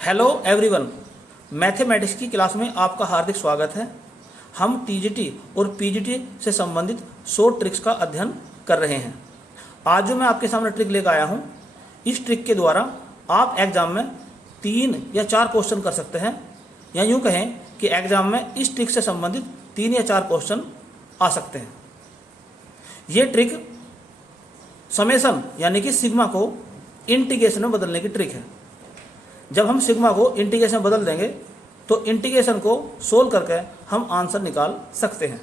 Hello everyone, mathematics की class में आपका हार्दिक स्वागत है। हम टीजीटी और पीजीटी से संबंधित शॉर्ट ट्रिक्स का अध्ययन कर रहे हैं। आज जो मैं आपके सामने ट्रिक लेकर आया हूं, इस ट्रिक के द्वारा आप एग्जाम में 3 या 4 क्वेश्चन कर सकते हैं, या यूं कहें कि एग्जाम में इस ट्रिक से संबंधित 3 या 4 क्वेश्चन आ सकते हैं। ये ट्रिक समेशन यानी कि सिग्मा को इंटीग्रेशन में बदलने की ट्रिक है। जब हम सिग्मा को इंटीग्रेशन में बदल देंगे तो इंटीग्रेशन को सोल्व करके हम आंसर निकाल सकते हैं।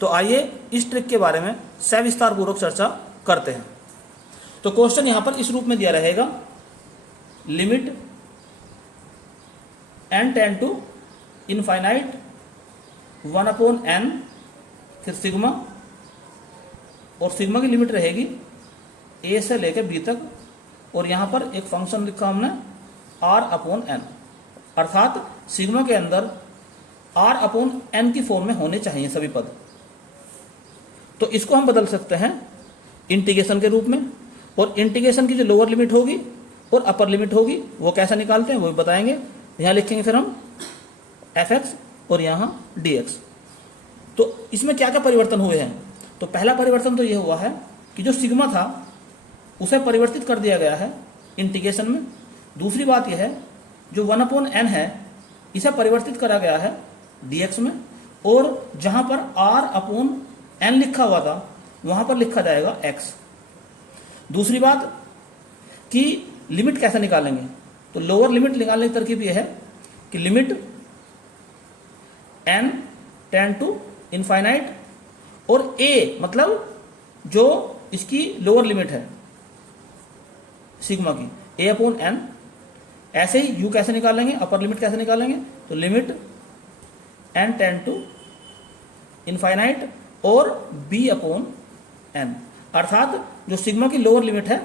तो आइए इस ट्रिक के बारे में सविस्तार पूर्वक चर्चा करते हैं। तो क्वेश्चन यहां पर इस रूप में दिया रहेगा, limit n tend to infinite 1/n, फिर सिग्मा, और सिग्मा की लिमिट रहेगी a से लेकर b तक, और यहां पर एक फंक्शन लिखा हमने r/n, अर्थात सिग्मा के अंदर r/n की फॉर्म में होने चाहिए सभी पद। तो इसको हम बदल सकते हैं इंटीग्रेशन के रूप में, और इंटीग्रेशन की जो लोअर लिमिट होगी और अपर लिमिट होगी वो कैसे निकालते हैं वो भी बताएंगे। यहाँ लिखेंगे फिर हम fx और यहाँ dx। तो इसमें क्या क्या परिवर्तन हुए हैं? तो पहला परिवर्तन तो ये हुआ है कि जो सिग्मा था उसे परिवर्तित कर दिया गया है इंटीग्रेशन में। दूसरी बात यह है, जो 1/n है इसे परिवर्तित करा गया है dx में, और जहां पर r/n लिखा हुआ था वहां पर लिखा जाएगा x। दूसरी बात कि लिमिट कैसे निकालेंगे? तो लोअर लिमिट निकालने की तरकीब यह है कि limit n tend to infinite, और a मतलब जो इसकी लोअर लिमिट है सिग्मा की, a/n। ऐसे ही u कैसे निकालेंगे, अपर लिमिट कैसे निकालेंगे? तो limit n tend to infinite और b/n, अर्थात जो सिग्मा की लोअर लिमिट है,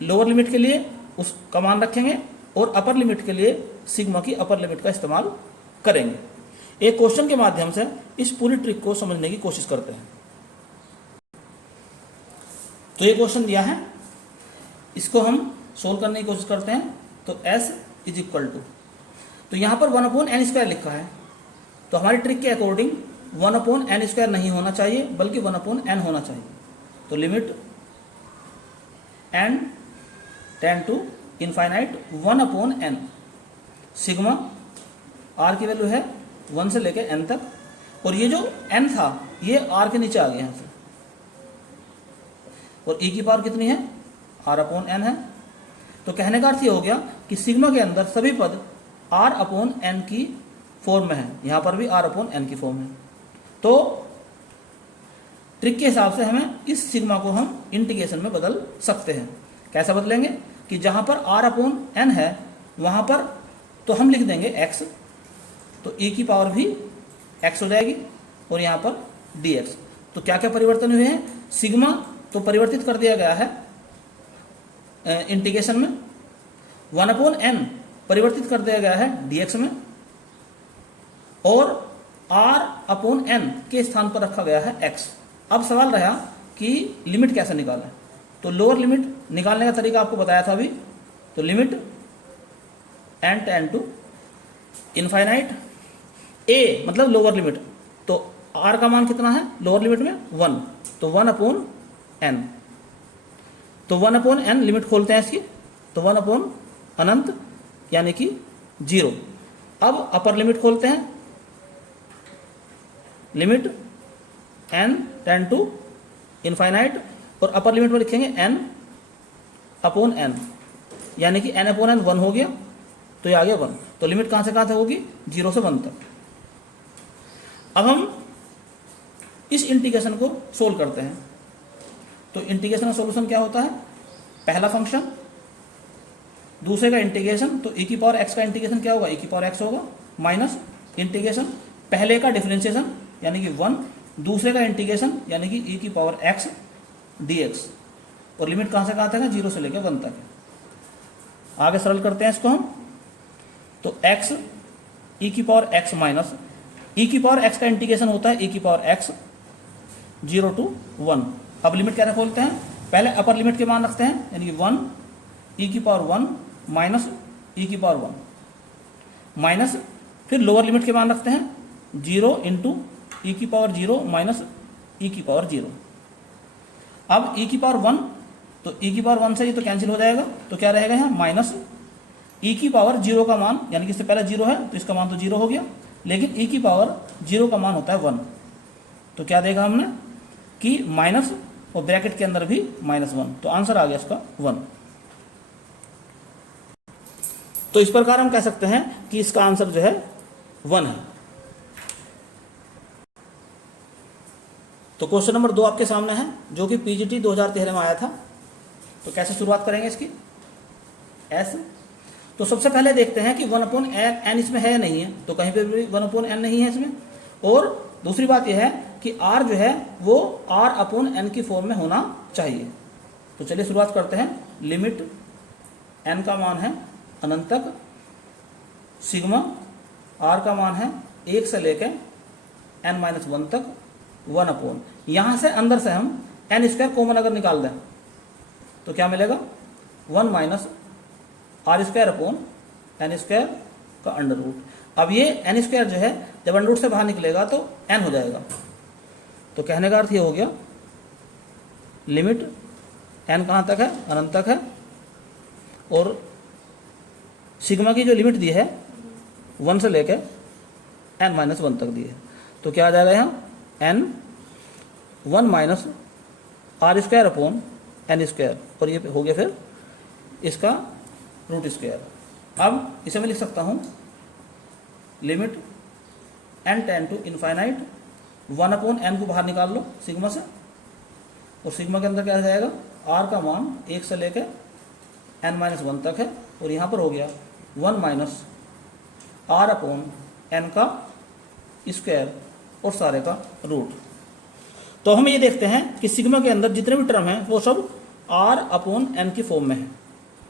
लोअर लिमिट के लिए उस का मान रखेंगे और अपर लिमिट के लिए सिग्मा की अपर लिमिट का इस्तेमाल करेंगे। एक क्वेश्चन के माध्यम से इस पूरी ट्रिक को समझने की कोशिश करते हैं। तो ये क्वेश्चन दिया है, इसको हम सोल्व करने की कोशिश करते हैं। तो s इज इक्वल टू, तो यहां पर 1/n² लिखा है, तो हमारी ट्रिक के अकॉर्डिंग 1/n² नहीं होना चाहिए बल्कि 1/n होना चाहिए। तो limit n tend to infinite 1/n, sigma r की वैल्यू है 1 से लेकर n तक, और ये जो n था ये r के नीचे आ गया यहाँ से, और e की पावर कितनी है? r/n है। तो कहने का अर्थ ये हो गया कि सिग्मा के अंदर सभी पद r/n की फॉर्म में है, यहां पर भी r/n की फॉर्म है। तो ट्रिक के हिसाब से हमें इस सिग्मा को हम इंटीग्रेशन में बदल सकते हैं। कैसे बदलेंगे? कि जहां पर r/n है वहां पर तो हम लिख देंगे x, तो e की पावर भी x हो जाएगी, और यहां पर dx। तो क्या क्या परिवर्तन हुए हैं? सिग्मा तो परिवर्तित कर दिया गया है इंटीग्रेशन में, 1/n परिवर्तित कर दिया गया है dx में, और r/n के स्थान पर रखा गया है x। अब सवाल रहा कि लिमिट कैसे निकालें। तो लोअर लिमिट निकालने का तरीका आपको बताया था अभी। तो limit n tend to infinite, a मतलब लोअर लिमिट, तो r का मान कितना है लोअर लिमिट में? 1, तो 1/n। तो 1/n लिमिट खोलते हैं इसकी, तो 1/अनंत यानी कि 0। अब अपर लिमिट खोलते हैं, limit n tend to infinite, और अपर लिमिट में लिखेंगे n/n, यानी कि n/n 1 हो गया, तो ये आ गया 1। तो लिमिट कहां से कहां तक होगी? 0 से 1 तक। अब हम इस इंटीग्रेशन को सोल्व करते हैं। तो इंटीग्रेशन का सॉल्यूशन क्या होता है? पहला फंक्शन, दूसरे का इंटीग्रेशन, तो e की पावर x का इंटीग्रेशन क्या होगा? e की पावर x होगा, माइनस इंटीग्रेशन पहले का डिफरेंशिएशन यानी कि 1, दूसरे का इंटीग्रेशन यानी कि e की पावर x dx, और लिमिट कहां से कहां तक है? 0 से लेकर 1 तक है। आगे सरल करते हैं इसको हम। तो x e की पावर x माइनस e की पावर x का इंटीग्रेशन होता है e की पावर x 0 to 1। अब लिमिट कैसे खोलते हैं? पहले अपर लिमिट के मान रखते हैं, यानी कि 1 e की पावर 1 माइनस ई की पावर 1 माइनस, फिर लोअर लिमिट के मान रखते हैं 0 इंटू ई की पावर 0 माइनस ई की पावर 0। अब ई की पावर 1, तो ई की पावर 1 से ये तो कैंसिल हो जाएगा, तो क्या रहेगा यहाँ माइनस ई की पावर 0 का मान, यानी कि इससे पहले 0 है तो इसका मान तो 0 हो गया, लेकिन ई की पावर 0 का मान होता है 1, तो क्या देखा हमने कि माइनस और ब्रैकेट के अंदर भी -1, तो आंसर आ गया इसका 1। तो इस प्रकार हम कह सकते हैं कि इसका आंसर जो है 1 है। तो क्वेश्चन नंबर 2 आपके सामने है, जो कि पीजीटी 2013 में आया था। तो कैसे शुरुआत करेंगे इसकी, एस। तो सबसे पहले देखते हैं कि 1/n इसमें है या नहीं है, तो कहीं पे भी 1/n नहीं है इसमें। और दूसरी बात यह है कि r जो है वो r/n की फॉर्म में होना चाहिए। तो चलिए शुरुआत करते हैं। लिमिट n का मान है अनंत तक, सिग्मा r का मान है 1 से लेकर n-1 तक 1/, यहाँ से अंदर से हम n² कॉमन अगर निकाल दें तो क्या मिलेगा 1 माइनस r² n² का अंडर रूट। अब ये n² जो है जब अंडर रूट से बाहर निकलेगा तो n हो जाएगा। तो कहने का अर्थ ये हो गया लिमिट n कहाँ तक है, अनंत तक है, और सिग्मा की जो लिमिट दी है 1 से लेकर n-1 तक दी है। तो क्या आ जाएगा यहाँ n 1 माइनस r² n², और ये हो गया फिर इसका √²। अब इसे मैं लिख सकता हूँ limit n tend to infinite 1/n को बाहर निकाल लो सिग्मा से, और सिग्मा के अंदर क्या आ जाएगा r का मान 1 से लेकर n-1 तक है, और यहाँ पर हो गया 1 माइनस r/n का स्क्वायर और सारे का रूट। तो हम ये देखते हैं कि सिग्मा के अंदर जितने भी टर्म हैं वो सब r/n की फॉर्म में है।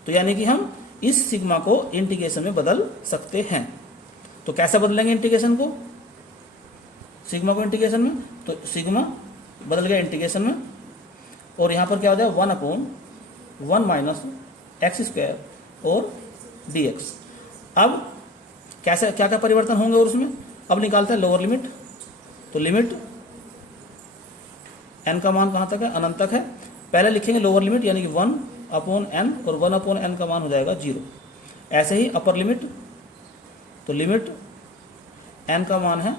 तो यानी कि हम इस सिग्मा को इंटीग्रेशन में बदल सकते हैं। तो कैसे बदलेंगे इंटीग्रेशन को, सिग्मा को इंटीग्रेशन में, तो सिग्मा बदल गया इंटीग्रेशन में, और यहाँ पर क्या हो जाए 1/1 माइनस x² और dx। अब कैसे क्या क्या परिवर्तन होंगे और उसमें, अब निकालते हैं लोअर लिमिट। तो लिमिट n का मान कहाँ तक है, अनंत तक है। पहले लिखेंगे लोअर लिमिट यानी कि 1/n, और 1/n का मान हो जाएगा 0। ऐसे ही अपर लिमिट, तो लिमिट n का मान है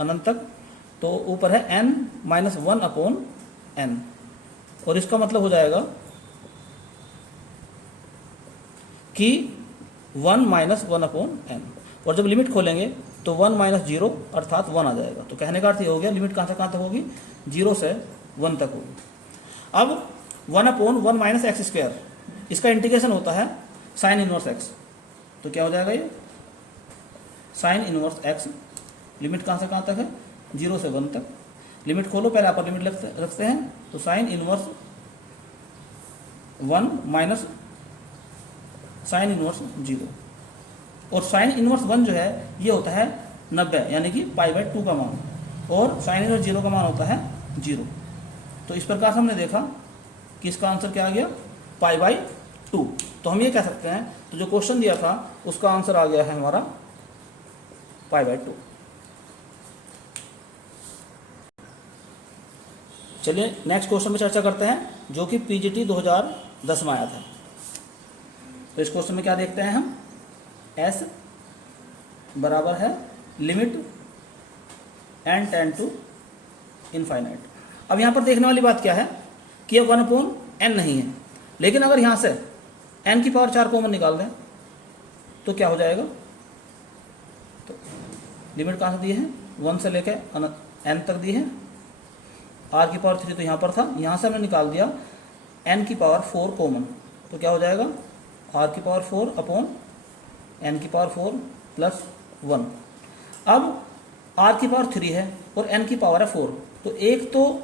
अनंत तक, तो ऊपर है n-1/n, और इसका मतलब हो जाएगा कि 1 माइनस 1/n, और जब लिमिट खोलेंगे तो 1 माइनस 0 अर्थात 1 आ जाएगा। तो कहने का अर्थ ये हो गया लिमिट कहाँ से कहाँ तक होगी, 0 से 1 तक होगी। अब 1/1 माइनस x², इसका इंटीग्रेशन होता है साइन इनवर्स x। तो क्या हो जाएगा ये साइन इनवर्स x, लिमिट कहाँ से कहाँ तक है 0 से 1 तक। लिमिट खोलो, पहले अपर लिमिट रखते हैं, तो sine inverse 1 minus sine inverse 0, और साइन इनवर्स 1 जो है ये होता है 90 यानी कि π/2 का मान, और साइन इनवर्स 0 का मान होता है 0। तो इस प्रकार से हमने देखा कि इसका आंसर क्या आ गया π/2। तो हम ये कह सकते हैं, तो जो क्वेश्चन दिया था उसका आंसर आ गया है हमारा π/2। चलिए नेक्स्ट क्वेश्चन में चर्चा करते हैं, जो कि पीजीटी 2010 में आया था। तो इस क्वेश्चन में क्या देखते हैं हम, s बराबर है limit n tend to infinite. अब यहाँ पर देखने वाली बात क्या है कि यह 1/n नहीं है, लेकिन अगर यहाँ से n की पावर 4 कॉमन निकाल दें तो क्या हो जाएगा। तो लिमिट कहाँ से दी है, 1 से लेकर n तक दी है, r की पावर 3 तो यहाँ पर था, यहाँ से हमने निकाल दिया n की पावर 4 कॉमन, तो क्या हो जाएगा r की पावर 4 n की पावर 4 प्लस 1। अब r की पावर 3 है और n की पावर है 4, तो एक तो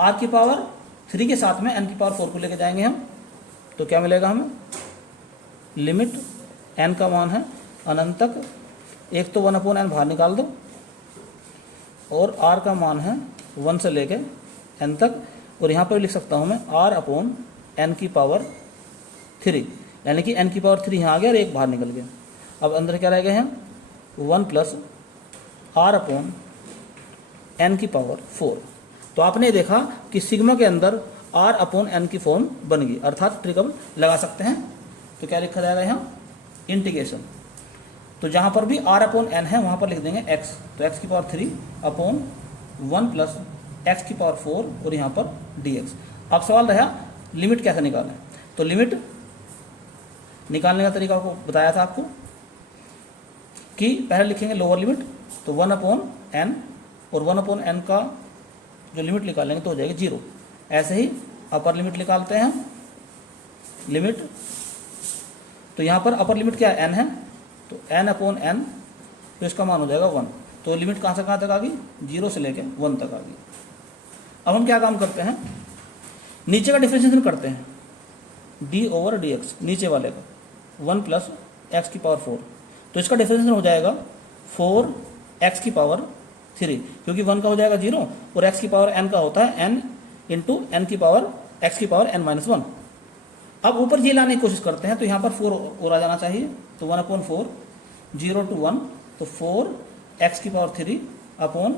r की पावर 3 के साथ में n की पावर 4 को लेके जाएंगे हम, तो क्या मिलेगा हमें, लिमिट n का मान है अनंत तक, एक तो 1/n बाहर निकाल दो, और r का मान है 1 से लेके n तक, और यहाँ पर लिख सकता हूँ मैं r/n की पावर 3, यानी कि n की पावर 3 यहाँ आ गया और एक बाहर निकल गया। अब अंदर क्या रह गए हैं, 1 प्लस r अपॉन n की पावर 4। तो आपने देखा कि सिग्मा के अंदर r अपॉन n की फॉर्म बन गई, अर्थात ट्रिक अब लगा सकते हैं। तो क्या लिखा जाएगा यहाँ, इंटीग्रेशन। तो जहाँ पर भी r अपॉन n है वहाँ पर लिख देंगे x, तो x की पावर 3 अपॉन 1 प्लस x की पावर 4 और यहाँ पर dx। अब सवाल रहा लिमिट कैसे निकालें। तो लिमिट निकालने का तरीका को बताया था आपको कि पहले लिखेंगे लोअर लिमिट, तो 1 अपॉन n, और 1 अपॉन n का जो लिमिट निकालेंगे तो हो जाएगी 0। ऐसे ही अपर लिमिट निकालते हैं, लिमिट, तो यहाँ पर अपर लिमिट क्या है, n है, तो n अपॉन n, तो इसका मान हो जाएगा 1। तो लिमिट कहाँ से कहाँ तक आ गई, 0 से लेके 1 तक आ गई। अब हम क्या काम करते हैं, नीचे का डिफरेंशिएशन करते हैं, d ओवर dx, नीचे वाले का 1 प्लस x की पावर 4, तो इसका डिफरेंशिएशन हो जाएगा 4x की पावर 3, क्योंकि 1 का हो जाएगा 0 और x की पावर n का होता है n इंटू n की पावर x की पावर n माइनस 1। अब ऊपर ये लाने की कोशिश करते हैं, तो यहाँ पर 4 और आ जाना चाहिए, तो 1 अपॉन 4, 0 to 1, तो 4x की पावर 3 अपॉन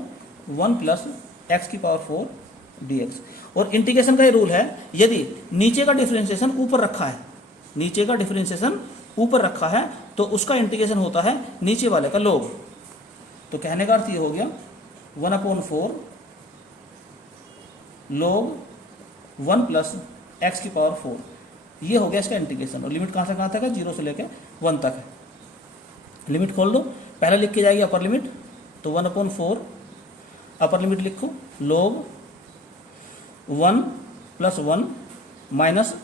1 प्लस x की पावर 4 dx। और इंटीग्रेशन का ये रूल है, यदि नीचे का डिफरेंशिएशन ऊपर रखा है, नीचे का डिफरेंशिएशन ऊपर रखा है तो उसका इंटीग्रेशन होता है नीचे वाले का लोग। तो कहने का अर्थ ये हो गया 1 अपॉन 4 लोग 1 प्लस एक्स की पावर 4, ये हो गया इसका इंटीग्रेशन। और लिमिट कहाँ से कहाँ तक है, 0 से लेकर 1 तक है। लिमिट खोल दो, पहले लिख के जाएगी अपर लिमिट, तो 1 अपॉन 4 अपर लिमिट लिखो, लोग 1 प्लस 1 माइनस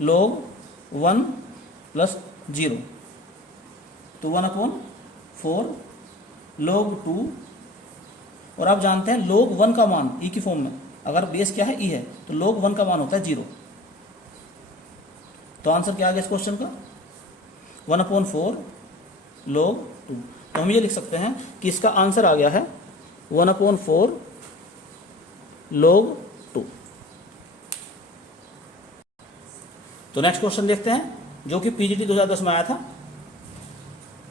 लोग 1 प्लस 0, तो 1 अपॉन 4 लोग 2। और आप जानते हैं लोग 1 का मान ई की फॉर्म में, अगर बेस क्या है ई है, तो लोग 1 का मान होता है 0। तो आंसर क्या आ गया इस क्वेश्चन का, 1 अपॉन 4 लोग 2। तो हम ये लिख सकते हैं कि इसका आंसर आ गया है 1 अपॉन 4 लोग 2। तो नेक्स्ट क्वेश्चन देखते हैं, जो कि पीजीटी 2010 में आया था।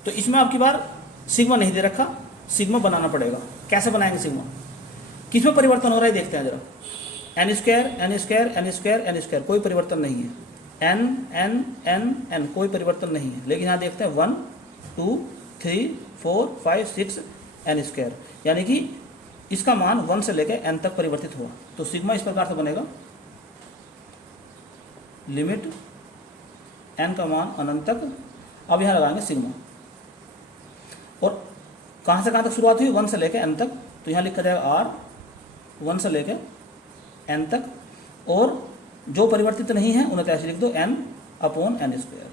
तो इसमें आपकी बार सिग्मा नहीं दे रखा, सिग्मा बनाना पड़ेगा। कैसे बनाएंगे सिग्मा, किसमें परिवर्तन हो रहा है देखते हैं जरा। N square n square n square n square, कोई परिवर्तन नहीं है। एन एन एन एन, कोई परिवर्तन नहीं है। लेकिन यहाँ देखते हैं 1 2 3 4 5 6 एन स्क्वायर, यानी कि इसका मान 1 से लेकर एन तक परिवर्तित हुआ। तो सिग्मा इस प्रकार से बनेगा, लिमिट एन का मान अनंत तक। अब यहाँ लगाएंगे सिग्मा, और कहाँ से कहाँ तक शुरुआत हुई, 1 से लेकर एन तक, तो यहाँ लिखा जाएगा आर 1 से लेकर एन तक। और जो परिवर्तित नहीं है उन्हें ऐसे लिख दो एन अपॉन एन स्क्वायर।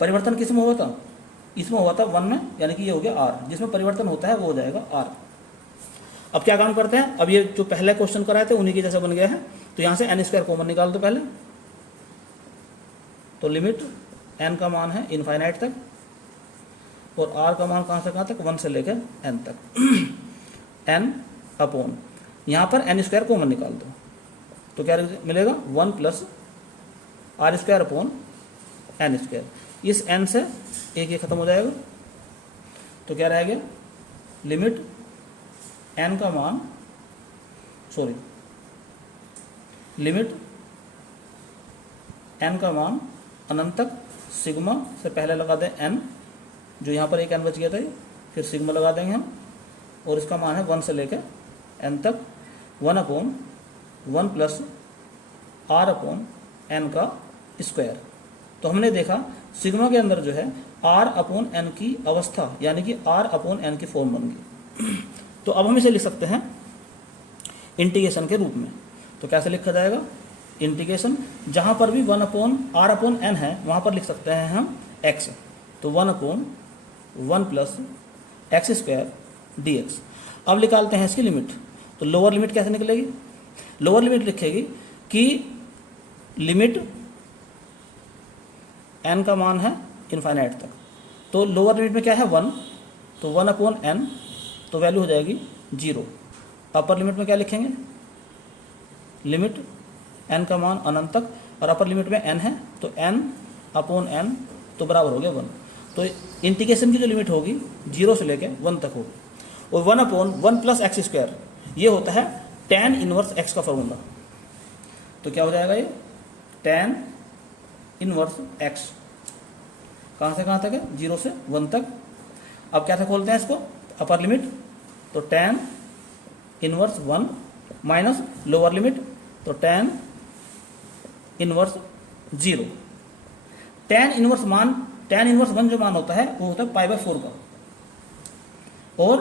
परिवर्तन किस में हुआ था, इसमें हुआ था 1 में, यानी कि ये हो गया आर। जिसमें परिवर्तन होता है वो हो जाएगा आर। अब क्या काम करते हैं, अब ये जो पहले क्वेश्चन कराए थे उन्हीं के जैसा बन गया है। तो यहाँ से एन स्क्वायर कॉमन निकाल दो पहले, तो लिमिट एन का मान है इनफाइनाइट तक, और आर का मान कहाँ से कहाँ तक, 1 से लेकर एन तक। एन अपॉन, यहाँ पर एन स्क्वायर कॉमन निकाल दो, तो क्या मिलेगा 1 plus r square upon n square. इस एन से एक ये खत्म हो जाएगा, तो क्या रह गया, लिमिट एन का मान, सॉरी, लिमिट एन का मान अनंत तक, सिग्मा से पहले लगा दें एन, जो यहाँ पर एक एन बच गया था, फिर सिग्मा लगा देंगे हम, और इसका मान है 1 से लेकर एन तक, 1 upon 1 plus r upon n का स्क्वायर। तो हमने देखा सिग्मा के अंदर जो है आर अपॉन एन की अवस्था, यानी कि आर अपॉन एन की फॉर्म बन गई। तो अब हम इसे लिख सकते हैं इंटीग्रेशन के रूप में। तो कैसे लिखा जाएगा, इंटीग्रेशन, जहाँ पर भी 1 अपॉन आर अपॉन एन है वहाँ पर लिख सकते हैं हम एक्स, तो 1 upon 1 plus x square D x. अब निकालते हैं इसकी लिमिट। तो लोअर लिमिट कैसे निकलेगी, लोअर लिमिट लिखेगी कि लिमिट एन का मान है इनफाइनाइट तक, तो लोअर लिमिट में क्या है 1, तो 1 अपॉन एन, तो वैल्यू हो जाएगी 0। अपर लिमिट में क्या लिखेंगे, लिमिट एन का मान अनंत तक, और अपर लिमिट में एन है, तो एन अपॉन एन तो बराबर हो गया 1। तो इंटीग्रेशन की जो लिमिट होगी 0 से लेके 1 तक होगी। और 1 अपॉन 1 प्लस एक्स स्क्वायर ये होता है tan इनवर्स x का फॉर्मूला। तो क्या हो जाएगा ये tan इनवर्स x कहाँ से कहाँ तक है 0 से 1 तक। अब क्या से खोलते हैं इसको अपर लिमिट, तो tan inverse 1 minus lower limit तो tan इनवर्स 0। tan इनवर्स 1 जो मान होता है वो होता है π/4 का, और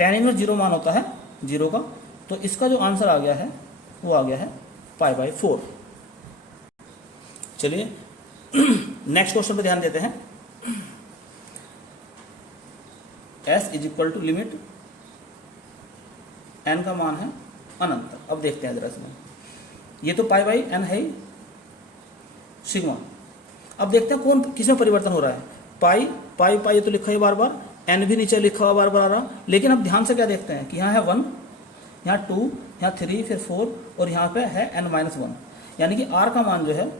tan इनवर्स 0 मान होता है 0 का। तो इसका जो आंसर आ गया है वो आ गया है π/4। चलिए नेक्स्ट क्वेश्चन पे ध्यान देते हैं। s is equal to limit n का मान है अनंत। अब देखते हैं जरा इसमें, ये तो π/n है ही सिग्मा। अब देखते हैं कौन किस में परिवर्तन हो रहा है। पाई ये तो लिखा है बार बार, n भी नीचे लिखा हुआ बार बार आ रहा। लेकिन अब ध्यान से क्या देखते हैं कि यहाँ है 1, यहाँ 2, यहाँ 3, फिर 4 और यहाँ पे है n-1, यानी कि r का मान जो है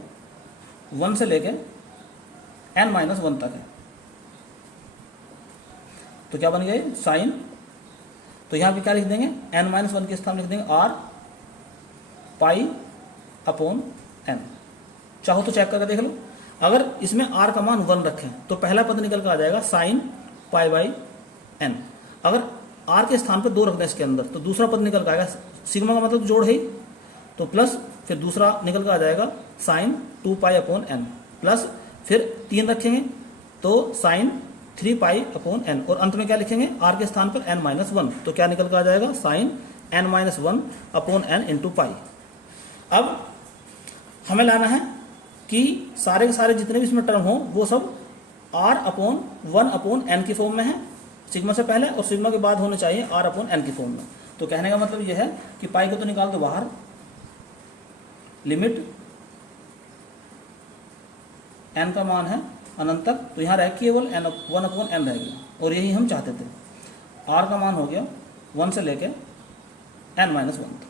1 से लेके n-1 तक है। तो क्या बन गया साइन, तो यहाँ पे क्या लिख देंगे n-1 के स्थान में लिख देंगे r π/n। चाहो तो चेक करके देख लो, अगर इसमें r का मान 1 रखें तो पहला पद निकल कर आ जाएगा साइन π/n। अगर r के स्थान पर 2 रख दें इसके अंदर तो दूसरा पद निकल कर आएगा, सिग्मा का मतलब जोड़ है ही, तो प्लस फिर दूसरा निकल कर आ जाएगा साइन 2π/n प्लस फिर 3 रखेंगे तो साइन 3π/n और अंत में क्या लिखेंगे r के स्थान पर n-1, तो क्या निकल कर आ जाएगा साइन n-1/n इंटू पाई। अब हमें लाना है कि सारे के सारे जितने भी इसमें टर्म हो वो सब r/1/n की फॉर्म में है सिग्मा से पहले, और सिग्मा के बाद होने चाहिए r/n की फॉर्म में। तो कहने का मतलब यह है कि पाई को तो निकाल दो बाहर, लिमिट n का मान है अनंत तक, तो यहाँ रह केवल 1/n रह गया, और यही हम चाहते थे। r का मान हो गया 1 से लेके n-1 तक।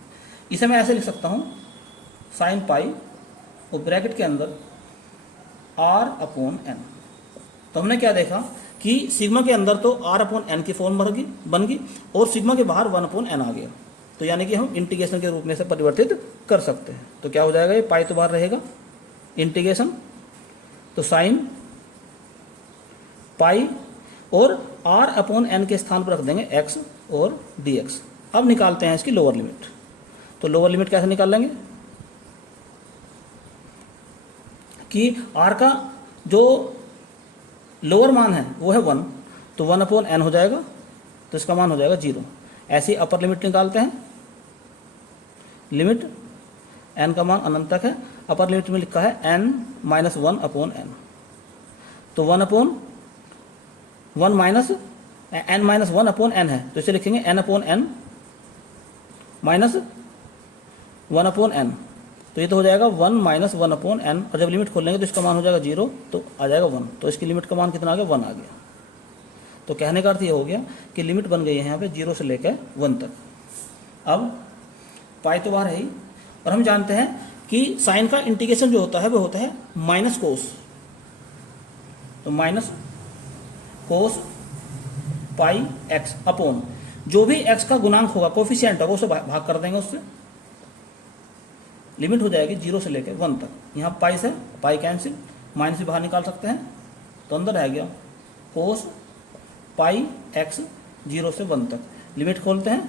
इसे मैं ऐसे लिख सकता हूँ साइन पाई और ब्रैकेट के अंदर r/n। तो हमने क्या देखा कि सिग्मा के अंदर तो r/n की फॉर्म बन गई और सिग्मा के बाहर 1/n आ गया, तो यानी कि हम इंटीग्रेशन के रूप में से परिवर्तित कर सकते हैं। तो क्या हो जाएगा, ये पाई तो बाहर रहेगा, इंटीग्रेशन तो साइन पाई और r/n के स्थान पर रख देंगे x और dx। अब निकालते हैं इसकी लोअर लिमिट। तो लोअर लिमिट कैसे निकाल लेंगे कि r का जो लोअर मान है वो है 1, तो 1/n हो जाएगा, तो इसका मान हो जाएगा 0। ऐसे ही अपर लिमिट निकालते हैं, लिमिट n का मान अनंत तक है, अपर लिमिट में लिखा है n-1/n, तो 1/1 माइनस n-1/n है, तो इसे लिखेंगे n/n माइनस 1/n, तो ये तो हो जाएगा 1 माइनस 1/n, और जब लिमिट खोलेंगे तो इसका मान हो जाएगा 0, तो आ जाएगा 1, तो इसकी लिमिट का मान कितना आ गया 1 आ गया। तो कहने का अर्थ ये हो गया कि लिमिट बन गई है यहाँ पे 0 से लेकर 1 तक। अब पाई तो बाहर है ही, और हम जानते हैं कि साइन का इंटीग्रेशन जो होता है वो होता है माइनस कोस, तो माइनस कोस पाई x अपॉन जो भी x का गुणांक होगा कोफिशिएंट होगा उसे भाग कर देंगे उससे, लिमिट हो जाएगी 0 से लेकर 1 तक। यहाँ पाई से पाई कैंसिल, माइनस से बाहर निकाल सकते हैं, तो अंदर रह गया कोस पाई x 0 से 1 तक। लिमिट खोलते हैं,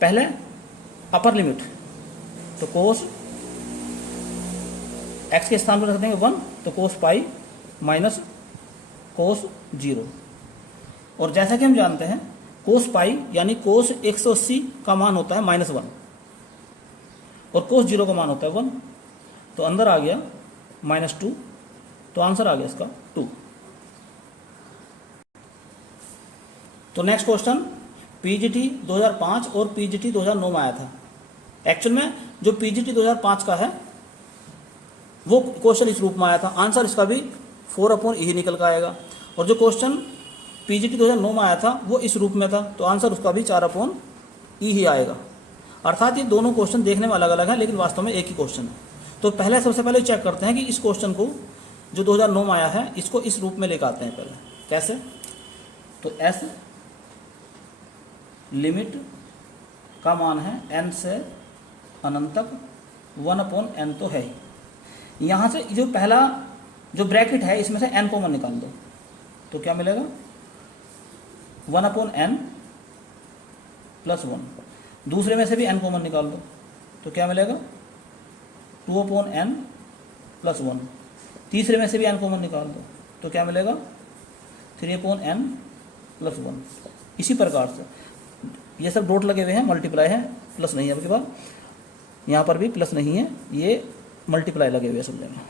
पहले अपर लिमिट, तो कोस x के स्थान पर रख देंगे 1, तो कोस पाई माइनस कोस 0। और जैसा कि हम जानते हैं कोस पाई यानी कोस 180 का मान होता है -1 और कोस 0 का मान होता है 1, तो अंदर आ गया -2, तो आंसर आ गया इसका 2। तो नेक्स्ट क्वेश्चन पीजीटी 2005 और पीजीटी 2009 में आया था। एक्चुअल में जो पीजीटी 2005 का है वो क्वेश्चन इस रूप में आया था, आंसर इसका भी 4/E ही निकल कर आएगा, और जो क्वेश्चन पीजीटी 2009 में आया था वो इस रूप में था, तो आंसर उसका भी 4/E ही आएगा। अर्थात ये दोनों क्वेश्चन देखने में अलग अलग हैं लेकिन वास्तव में एक ही क्वेश्चन है। तो सबसे पहले चेक करते हैं कि इस क्वेश्चन को जो 2009 में आया है इसको इस रूप में लेकर आते हैं पहले। कैसे? तो s लिमिट का मान है n से अनंत तक 1/n तो है ही। यहाँ से जो पहला जो ब्रैकेट है इसमें से n कॉमन निकाल दो तो क्या मिलेगा 1/n + 1। दूसरे में से भी n कॉमन निकाल दो तो क्या मिलेगा 2/n + 1। तीसरे में से भी n कॉमन निकाल दो तो क्या मिलेगा 3/n + 1। इसी प्रकार से ये सब डॉट लगे हुए हैं, मल्टीप्लाई है, प्लस नहीं है आपके पास, यहाँ पर भी प्लस नहीं है, ये मल्टीप्लाई लगे हुए हैं सब जगह।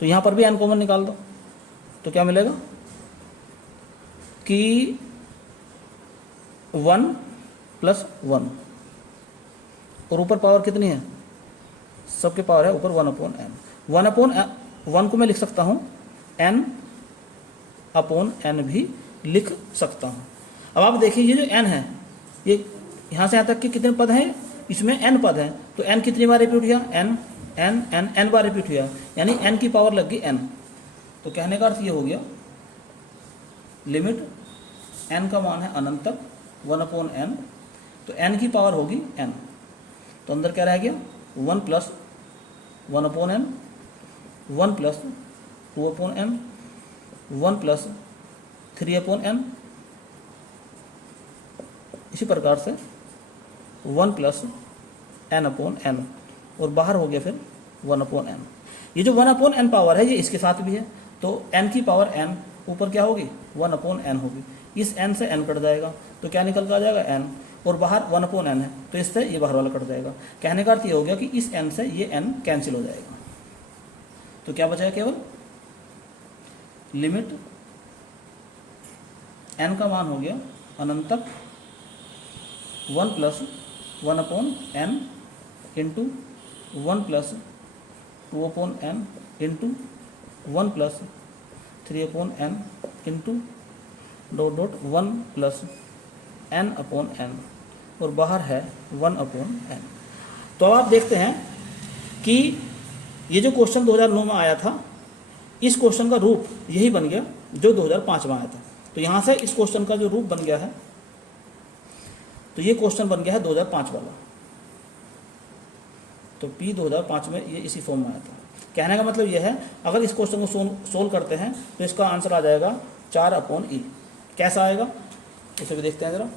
तो यहाँ पर भी n कॉमन निकाल दो तो क्या मिलेगा कि 1 + 1 और ऊपर पावर कितनी है, सबके पावर है ऊपर 1/n। 1/n को मैं लिख सकता हूँ n/n भी लिख सकता हूँ। अब आप देखिए ये जो n है ये यहाँ से यहाँ तक के कितने पद हैं, इसमें n पद हैं तो n कितनी बार रिपीट हुआ, n बार रिपीट हुआ, यानी n की पावर लग गई n। तो कहने का अर्थ ये हो गया लिमिट n का मान है अनंत तक 1/n, तो n की पावर होगी n। तो अंदर क्या रह गया 1 + 1/n, 1 + 2/n, 1 + 3/n। इसी प्रकार से 1 + n/n और बाहर हो गया फिर 1/n। ये जो 1/n पावर है ये इसके साथ भी है तो n की पावर n ऊपर क्या होगी 1/n होगी। इस n से n कट जाएगा तो क्या निकल कर आ जाएगा n, और बाहर 1/n है तो इससे ये बाहर वाला कट जाएगा। कहने का अर्थ ये हो गया कि इस n से ये n कैंसिल हो जाएगा। तो क्या बचा है केवल लिमिट n का मान हो गया अनंत तक 1 + 1/n into 1 + 2/n into 1 + 3/n into ... 1 + n/n और बाहर है 1/n। तो अब आप देखते हैं कि ये जो क्वेश्चन 2009 में आया था इस क्वेश्चन का रूप यही बन गया जो 2005 में आया था। तो यहाँ से इस क्वेश्चन का जो रूप बन गया है तो ये क्वेश्चन बन गया है 2005 वाला। तो P 2005 में ये इसी फॉर्म में आया था। कहने का मतलब ये है अगर इस क्वेश्चन को सोल्व करते हैं तो इसका आंसर आ जाएगा 4/e। कैसा आएगा इसे भी देखते हैं जरा।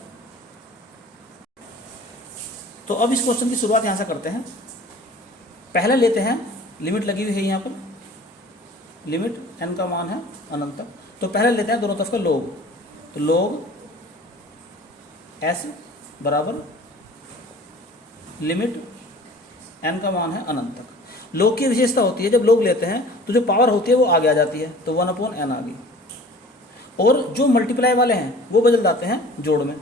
तो अब इस क्वेश्चन की शुरुआत यहाँ से करते हैं। पहले लेते हैं लिमिट लगी हुई है यहाँ पर, लिमिट n का मान है अनंत तक। तो पहले लेते हैं दोनों तरफ का log। तो log s बराबर लिमिट n का मान है अनंत तक। log की विशेषता होती है जब log लेते हैं तो जो पावर होती है वो आगे आ जाती है तो 1/n आ गई, और जो मल्टीप्लाई वाले हैं वो बदल जाते हैं जोड़ में।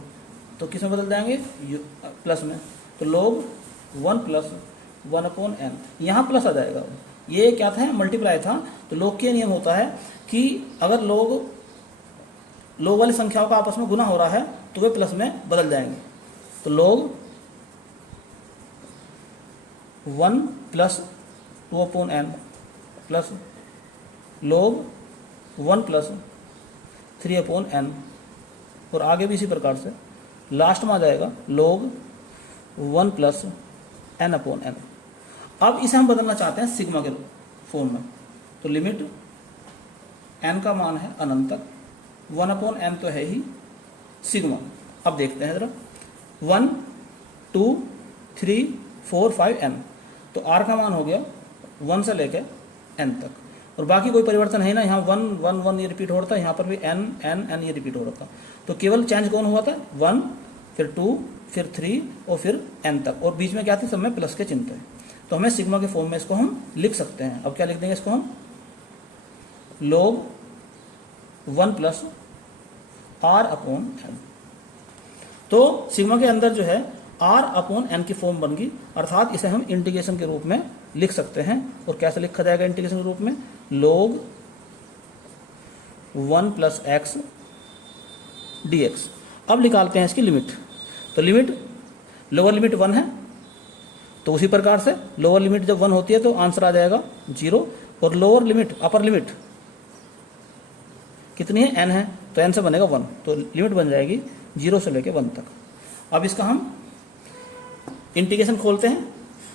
तो किस में बदल जाएंगे प्लस में। तो log 1 + 1/n यहाँ प्लस आ जाएगा। ये क्या था मल्टीप्लाई था। तो log के नियम होता है कि अगर log वाली संख्याओं का आपस में गुना हो रहा है तो वे प्लस में बदल जाएंगे। तो log 1 + 2/n plus log 1 + 3/n और आगे भी इसी प्रकार से लास्ट में आ जाएगा log 1 + n/n। अब इसे हम बदलना चाहते हैं सिग्मा के फॉर्म में। तो लिमिट n का मान है अनंत तक 1/n तो है ही सिग्मा। अब देखते हैं जरा 1 2 3 4 5 n। तो r का मान हो गया 1 से लेकर n तक और बाकी कोई परिवर्तन है ना। यहाँ 1 1 1 ये रिपीट हो रहा था, यहाँ पर भी n n n ये रिपीट हो रहा था। तो केवल चेंज कौन हुआ था 1 फिर 2 फिर 3 और फिर n तक, और बीच में क्या थे सब में प्लस के चिन्ह थे। तो हमें सिग्मा के फॉर्म में इसको हम लिख सकते हैं। अब क्या लिख देंगे इसको हम log 1 + r/n। तो सिग्मा के अंदर जो है r/n की फॉर्म बन गई, अर्थात इसे हम इंटीग्रेशन के रूप में लिख सकते हैं। और कैसे लिखा जाएगा इंटीग्रेशन के रूप में log 1 + x dx। अब निकालते हैं इसकी लिमिट। तो लिमिट लोअर लिमिट 1 है तो उसी प्रकार से लोअर लिमिट जब 1 होती है तो आंसर आ जाएगा 0, और लोअर लिमिट अपर लिमिट कितनी है, n है, तो n से बनेगा 1, तो लिमिट बन जाएगी 0 से लेके 1 तक। अब इसका हम इंटीग्रेशन खोलते हैं।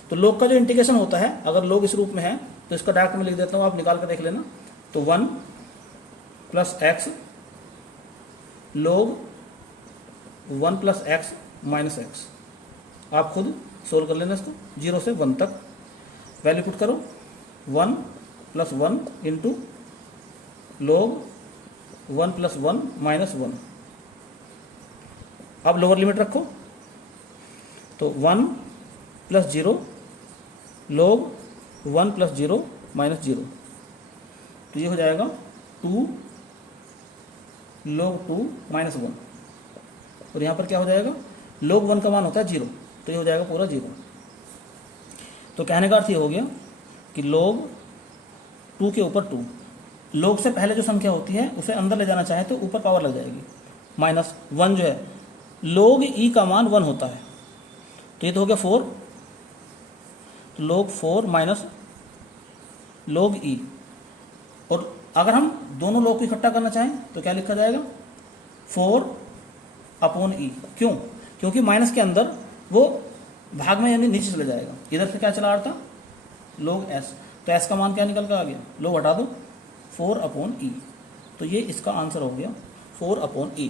तो log का जो इंटीग्रेशन होता है, अगर log इस रूप में है तो इसका डायरेक्ट में लिख देता हूँ, आप निकाल कर देख लेना। तो 1 plus x log 1 plus x minus x, आप खुद सोल्व कर लेना इसको 0 से 1 तक। वैल्यू पुट करो, 1 plus 1 into log 1 plus 1 minus 1। अब लोअर लिमिट रखो, तो 1 प्लस 0 log 1 प्लस 0 माइनस 0, तो ये हो जाएगा 2 log 2 माइनस 1। और यहाँ पर क्या हो जाएगा, log 1 का मान होता है 0, तो ये हो जाएगा पूरा 0। तो कहने का अर्थ ये हो गया कि log 2 के ऊपर 2, log से पहले जो संख्या होती है उसे अंदर ले जाना चाहे तो ऊपर पावर लग जाएगी, माइनस 1 जो है log e का मान 1 होता है, तो ये तो हो गया 4, तो log 4 माइनस log e। और अगर हम दोनों log को इकट्ठा करना चाहें तो क्या लिखा जाएगा, 4 अपॉन e। क्यों, क्योंकि माइनस के अंदर वो भाग में यानी नीचे चले जाएगा। इधर से क्या चला आ रहा था, log s, तो s का मान क्या निकल कर आ गया, log हटा दो 4 अपॉन e, तो ये इसका आंसर हो गया 4 अपॉन e।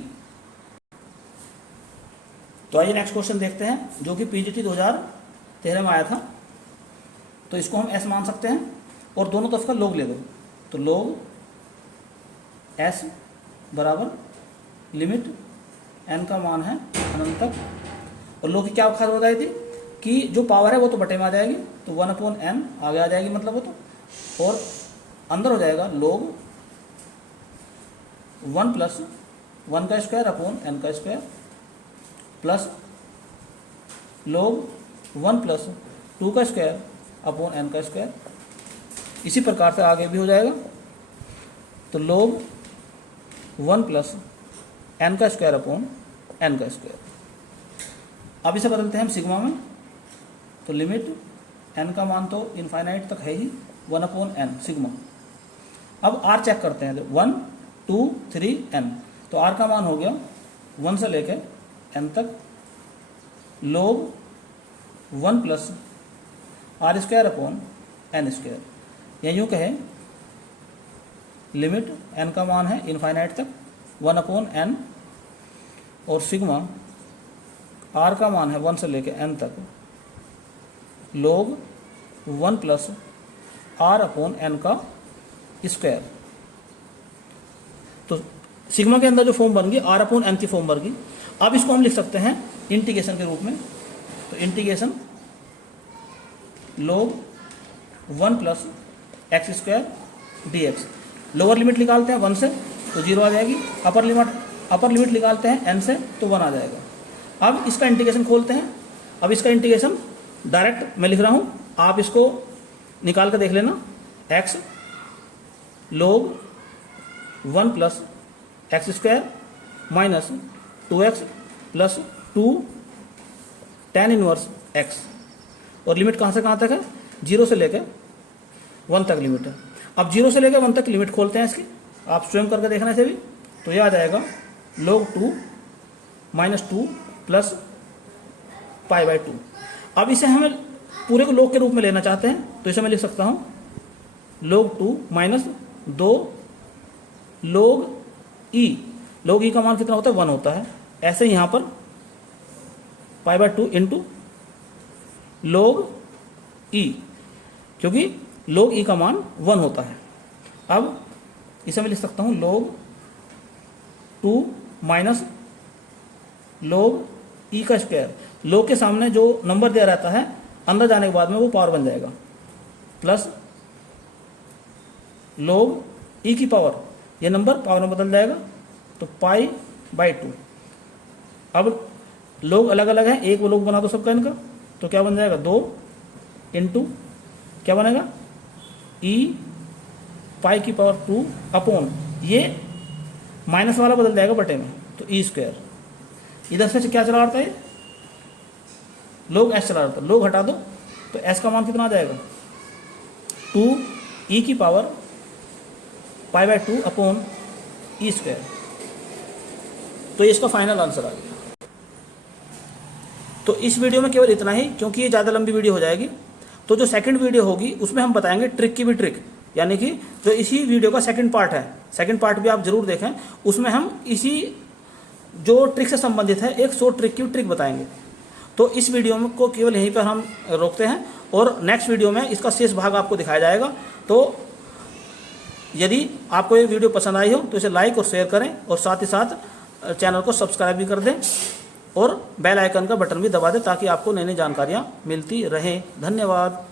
तो आइए नेक्स्ट क्वेश्चन देखते हैं, जो कि पीजीटी 2013 में आया था। तो इसको हम s मान सकते हैं और दोनों तरफ का log ले दो, तो log s बराबर लिमिट n का मान है अनंत तक, और log की क्या खास बताई थी कि जो पावर है वो तो बटे में आ जाएगी, तो 1 अपॉन n आगे आ जाएगी मतलब वो तो, और अंदर हो जाएगा log 1 प्लस 1 का स्क्वायर अपॉन n का स्क्वायर प्लस log 1 प्लस 2 का स्क्वायर अपॉन n का स्क्वायर। इसी प्रकार से आगे भी हो जाएगा, तो log 1 प्लस n का स्क्वायर अपॉन n का स्क्वायर। अब इसे बदलते हैं हम सिग्मा में, तो लिमिट n का मान तो इनफाइनाइट तक है ही, 1 अपॉन n सिग्मा। अब r चेक करते हैं, 1 2 3 n, तो r का मान हो गया 1 से लेकर n तक log 1 plus r square upon n square, या यूँ कहें लिमिट n का मान है इनफाइनाइट तक 1 अपॉन n, और सिग्मा r का मान है 1 से लेकर n तक log 1 plus r upon n का स्क्वायर। तो सिग्मा के अंदर जो फॉर्म बन गई r अपॉन n की फॉर्म बन गई। अब इसको हम लिख सकते हैं इंटीग्रेशन के रूप में, तो integration log 1 plus x square D x. Lower limit निकालते हैं 1 से तो 0 आ जाएगी, अपर लिमिट निकालते हैं n से तो 1 आ जाएगा। अब इसका इंटीग्रेशन खोलते हैं। अब इसका इंटीग्रेशन डायरेक्ट मैं लिख रहा हूँ, आप इसको निकाल कर देख लेना, x log 1 plus x square minus 2x plus 2 tan inverse x, और लिमिट कहाँ से कहाँ तक है, 0 से लेकर 1 तक लिमिट है। अब 0 से लेकर 1 तक लिमिट खोलते हैं इसकी, आप स्वयं करके देखना इसे भी, तो ये आ जाएगा log 2 minus 2 plus pi by 2। अब इसे हमें पूरे को log के रूप में लेना चाहते हैं, तो इसे मैं लिख सकता हूँ log 2 माइनस 2 log e का मान कितना होता है, 1 होता है। ऐसे यहाँ पर pi by 2 into log e, क्योंकि log e का मान 1 होता है। अब इसे मैं लिख सकता हूँ log 2 माइनस log e का स्क्वायर। log के सामने जो नंबर दिया रहता है अंदर जाने के बाद में वो पावर बन जाएगा, प्लस log e की पावर, ये नंबर पावर में बदल जाएगा, तो पाई बाई 2। अब लोग अलग अलग हैं, एक वो लोग बना दो सबका इनका, तो क्या बन जाएगा 2 इंटू क्या बनेगा e पाई की पावर 2 अपॉन, ये माइनस वाला बदल जाएगा बटे में, तो e स्क्वायर। इधर से क्या चला रहा है, लोग s चला रहा था, लोग हटा दो तो s का मान कितना आ जाएगा 2 e की power pi by 2 upon E square. तो ये इसका फाइनल आंसर आ गया। तो इस वीडियो में केवल इतना ही, क्योंकि ये ज़्यादा लंबी वीडियो हो जाएगी। तो जो सेकंड वीडियो होगी उसमें हम बताएंगे ट्रिक की भी ट्रिक, यानी कि जो इसी वीडियो का सेकंड पार्ट है, सेकंड पार्ट भी आप जरूर देखें। उसमें हम इसी जो ट्रिक से संबंधित है एक 100 ट्रिक की ट्रिक बताएंगे। तो इस वीडियो में को केवल यहीं पर हम रोकते हैं और नेक्स्ट वीडियो में इसका शेष भाग आपको दिखाया जाएगा। तो यदि आपको ये वीडियो पसंद आई हो तो इसे लाइक और शेयर करें, और साथ ही साथ चैनल को सब्सक्राइब भी कर दें और बेल आइकन का बटन भी दबा दें, ताकि आपको नई नई जानकारियाँ मिलती रहें। धन्यवाद।